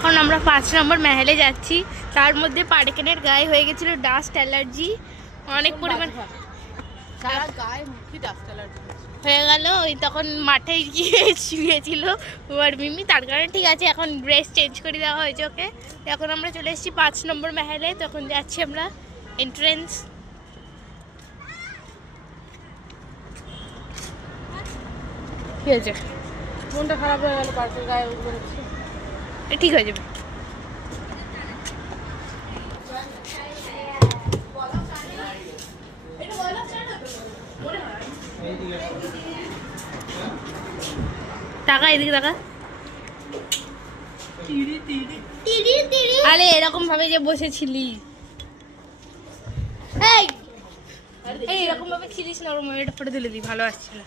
এখন আমরা 5 নম্বর মহলে যাচ্ছি। তার মধ্যে পার্কেনের গায়ে হয়ে গেছিল ডাস্ট অ্যালার্জি, অনেক পরিমাণ গায়ে মুখে ডাস্ট অ্যালার্জি হয়ে গেল। ওই তখন মাঠে গিয়ে শুয়েছিল ওর মিমি, তার কারণে ঠিক আছে এখন ড্রেস চেঞ্জ করে দেওয়া হয়েছে ওকে। এখন আমরা চলে এসেছি 5 নম্বর মহলে, তখন যাচ্ছি আমরা এন্ট্রেন্স। কি হয়েছে? মনটা খারাপ হয়ে গেল, পার্কের গায়ে উঠে ঠিক হয়ে যাবে। টাকা এদিকে টাকা। আরে এরকম ভাবে যে বসেছিলি, এই এরকম ভাবে ছিলিস না, ওর এটা ফটো তুলে দিই, ভালো আসছিল।